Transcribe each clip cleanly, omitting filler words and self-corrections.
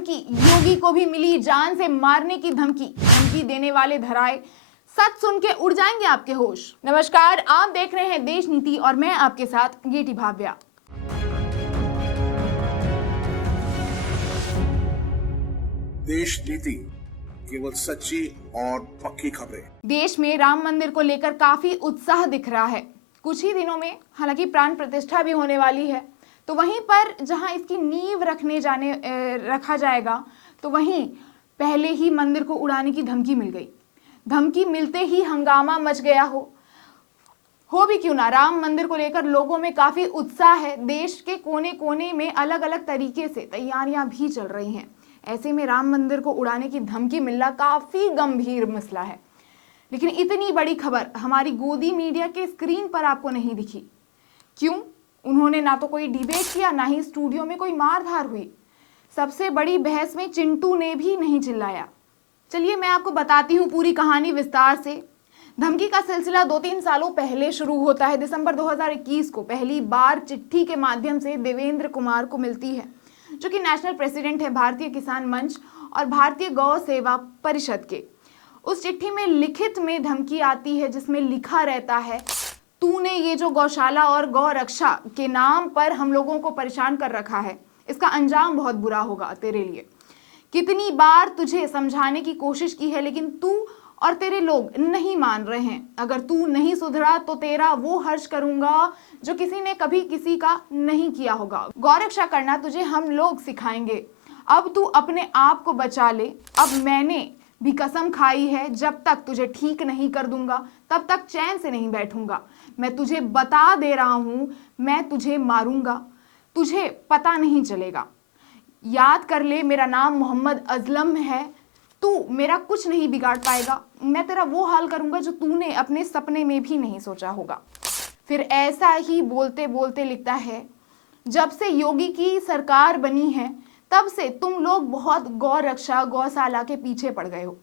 धमकी, योगी को भी मिली जान से मारने की धमकी, धमकी देने वाले धराए, सच सुन के उड़ जाएंगे आपके होश। नमस्कार, आप देख रहे हैं देश नीति और मैं आपके साथ गेटी भाव्या। देश नीति, केवल सच्ची और पक्की खबरें। देश में राम मंदिर को लेकर काफी उत्साह दिख रहा है। कुछ ही दिनों में हालांकि प्राण प्रतिष्ठा भी होने वाली है, तो वहीं पर जहां इसकी नींव रखा जाएगा, तो वहीं पहले ही मंदिर को उड़ाने की धमकी मिल गई। धमकी मिलते ही हंगामा मच गया हो भी क्यों ना, राम मंदिर को लेकर लोगों में काफी उत्साह है। देश के कोने कोने में अलग अलग तरीके से तैयारियां भी चल रही हैं। ऐसे में राम मंदिर को उड़ाने की धमकी मिलना काफी गंभीर मसला है। लेकिन इतनी बड़ी खबर हमारी गोदी मीडिया के स्क्रीन पर आपको नहीं दिखी। क्यों? उन्होंने ना तो कोई डिबेट किया, ना ही स्टूडियो में कोई मारधार हुई। सबसे बड़ी बहस में चिंटू ने भी नहीं चिल्लाया। चलिए मैं आपको बताती हूँ पूरी कहानी विस्तार से। धमकी का सिलसिला 2-3 सालों पहले शुरू होता है। दिसंबर 2021 को पहली बार चिट्ठी के माध्यम से देवेंद्र कुमार को मिलती है, जो कि नेशनल प्रेसिडेंट है भारतीय किसान मंच और भारतीय गौ सेवा परिषद के। उस चिट्ठी में लिखित में धमकी आती है, जिसमें लिखा रहता है, तूने ये जो गौशाला और गौ रक्षा के नाम पर हम लोगों को परेशान कर रखा है, इसका अंजाम बहुत बुरा होगा तेरे लिए। कितनी बार तुझे समझाने की कोशिश की है, लेकिन तू और तेरे लोग नहीं मान रहे हैं। अगर तू नहीं सुधरा तो तेरा वो हर्ष करूंगा जो किसी ने कभी किसी का नहीं किया होगा। गौरक्षा करना तुझे हम लोग सिखाएंगे। अब तू अपने आप को बचा ले। अब मैंने भी कसम खाई है, जब तक तुझे ठीक नहीं कर दूंगा तब तक चैन से नहीं बैठूंगा। मैं तुझे बता दे रहा हूं, मैं तुझे मारूंगा, तुझे पता नहीं चलेगा। याद कर ले, मेरा नाम मोहम्मद अजलम है। तू मेरा कुछ नहीं बिगाड़ पाएगा। मैं तेरा वो हाल करूंगा जो तूने अपने सपने में भी नहीं सोचा होगा। फिर ऐसा ही बोलते बोलते लिखता है, जब से योगी की सरकार बनी है तब से तुम लोग बहुत गौ रक्षा गौशाला के पीछे पड़ गए हो।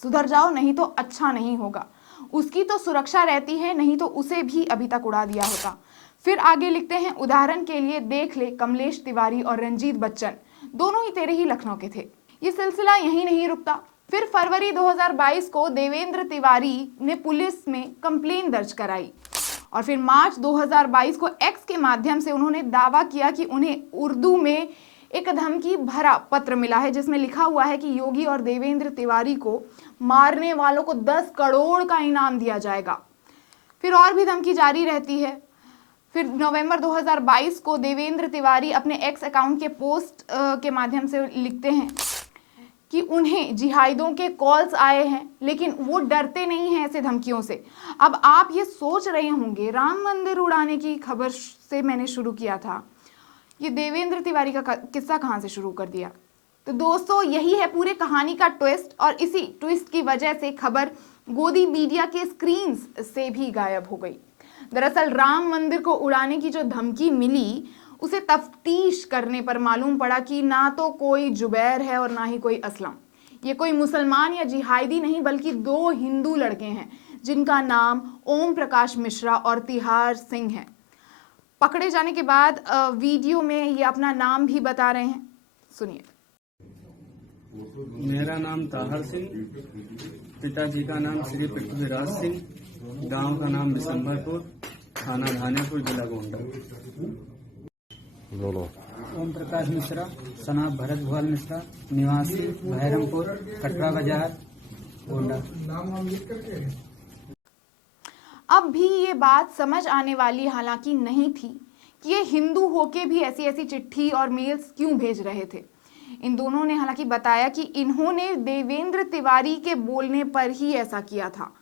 सुधर जाओ, नहीं तो अच्छा नहीं होगा। उसकी तो सुरक्षा रहती है, नहीं तो उसे भी अभी तक उड़ा दिया होता। फिर आगे लिखते हैं, उदाहरण के लिए देख ले, कमलेश तिवारी और रंजीत बच्चन दोनों ही तेरे ही लखनऊ के थे। ये सिलसिला यहीं नहीं रुकता। फिर फरवरी 2022 को देवेंद्र तिवारी ने पुलिस में कंप्लेन दर्ज कराई और फिर मार्च 2022 को एक्स के माध्यम से उन्होंने दावा किया कि उन्हें उर्दू में एक धमकी भरा पत्र मिला है, जिसमें लिखा हुआ है कि योगी और देवेंद्र तिवारी को मारने वालों को 10 करोड़ का इनाम दिया जाएगा। फिर और भी धमकी जारी रहती है। फिर नवंबर 2022 को देवेंद्र तिवारी अपने एक्स अकाउंट के पोस्ट के माध्यम से लिखते हैं कि उन्हें जिहादियों के कॉल्स आए हैं, लेकिन वो डरते नहीं हैं ऐसे धमकियों से। अब आप ये सोच रहे होंगे, राम मंदिर उड़ाने की खबर से मैंने शुरू किया था, ये देवेंद्र तिवारी का किस्सा कहाँ से शुरू कर दिया? तो दोस्तों, यही है पूरे कहानी का ट्विस्ट, और इसी ट्विस्ट की वजह से खबर गोदी मीडिया के स्क्रीन्स से भी गायब हो गई। दरअसल राम मंदिर को उड़ाने की जो धमकी मिली, उसे तफ्तीश करने पर मालूम पड़ा कि ना तो कोई जुबैर है और ना ही कोई असलम। ये कोई मुसलमान या जिहादी नहीं, बल्कि 2 हिंदू लड़के हैं, जिनका नाम ओम प्रकाश मिश्रा और तिहार सिंह है। पकड़े जाने के बाद वीडियो में ये अपना नाम भी बता रहे हैं, सुनिए। मेरा नाम ताहर सिंह, पिताजी का नाम श्री पृथ्वीराज सिंह, गांव का नाम बिशंबरपुर, थाना धानेपुर, जिला गोंडा। बोलो। ओम प्रकाश मिश्रा, सना भरत भुआल मिश्रा, निवासी भैरमपुर, कटरा बाजार, गोंडा। अब भी ये बात समझ आने वाली हालांकि नहीं थी कि ये हिंदू होके भी ऐसी ऐसी चिट्ठी और मेल्स क्यों भेज रहे थे। इन दोनों ने हालांकि बताया कि इन्होंने देवेंद्र तिवारी के बोलने पर ही ऐसा किया था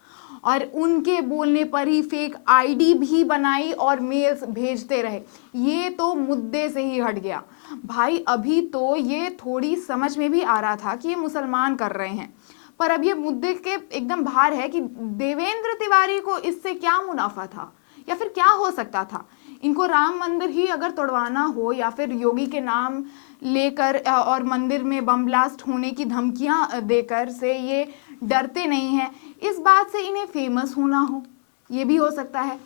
और उनके बोलने पर ही फेक आईडी भी बनाई और मेल्स भेजते रहे। ये तो मुद्दे से ही हट गया भाई। अभी तो ये थोड़ी समझ में भी आ रहा था कि ये मुसलमान कर रहे हैं, पर अब ये मुद्दे के एकदम बाहर है कि देवेंद्र तिवारी को इससे क्या मुनाफा था या फिर क्या हो सकता था। इनको राम मंदिर ही अगर तोड़वाना हो या फिर योगी के नाम लेकर और मंदिर में बम ब्लास्ट होने की धमकियां देकर से ये डरते नहीं हैं। इस बात से इन्हें फेमस होना हो, ये भी हो सकता है,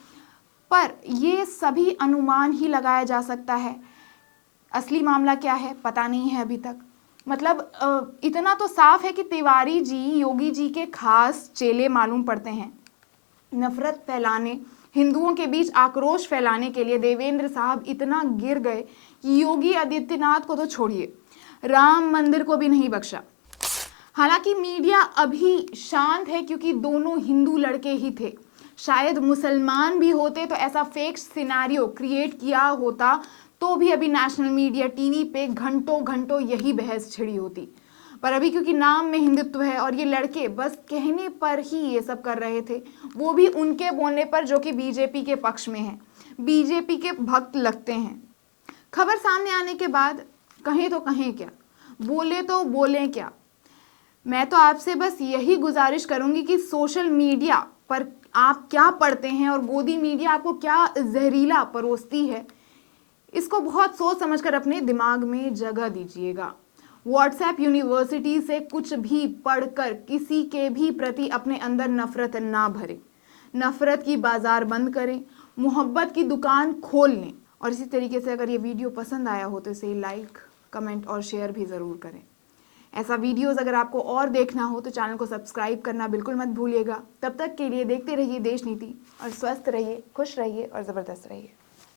पर ये सभी अनुमान ही लगाया जा सकता है। असली मामला क्या है पता नहीं है अभी तक। मतलब इतना तो साफ है कि तिवारी जी योगी जी के खास चेले मालूम पड़ते हैं। नफरत फैलाने, हिंदुओं के बीच आक्रोश फैलाने के लिए देवेंद्र साहब इतना गिर गए कि योगी आदित्यनाथ को तो छोड़िए, राम मंदिर को भी नहीं बख्शा। हालांकि मीडिया अभी शांत है क्योंकि दोनों हिंदू लड़के ही थे। शायद मुसलमान भी होते तो ऐसा फेक सिनेरियो क्रिएट किया होता तो भी अभी नेशनल मीडिया टीवी पे घंटों घंटों यही बहस छिड़ी होती। पर अभी क्योंकि नाम में हिंदुत्व है और ये लड़के बस कहने पर ही ये सब कर रहे थे, वो भी उनके बोलने पर जो कि बीजेपी के पक्ष में है, बीजेपी के भक्त लगते हैं। खबर सामने आने के बाद कहें तो कहें क्या, बोले तो बोलें क्या। मैं तो आपसे बस यही गुजारिश करूंगी कि सोशल मीडिया पर आप क्या पढ़ते हैं और गोदी मीडिया आपको क्या जहरीला परोसती है, इसको बहुत सोच समझकर अपने दिमाग में जगह दीजिएगा। व्हाट्सएप यूनिवर्सिटी से कुछ भी पढ़कर किसी के भी प्रति अपने अंदर नफरत ना भरें, नफरत की बाजार बंद करें, मोहब्बत की दुकान खोल लें। और इसी तरीके से अगर ये वीडियो पसंद आया हो तो इसे लाइक, कमेंट और शेयर भी ज़रूर करें। ऐसा वीडियोस अगर आपको और देखना हो तो चैनल को सब्सक्राइब करना बिल्कुल मत भूलिएगा। तब तक के लिए देखते रहिए देश नीति और स्वस्थ रहिए, खुश रहिए और ज़बरदस्त रहिए।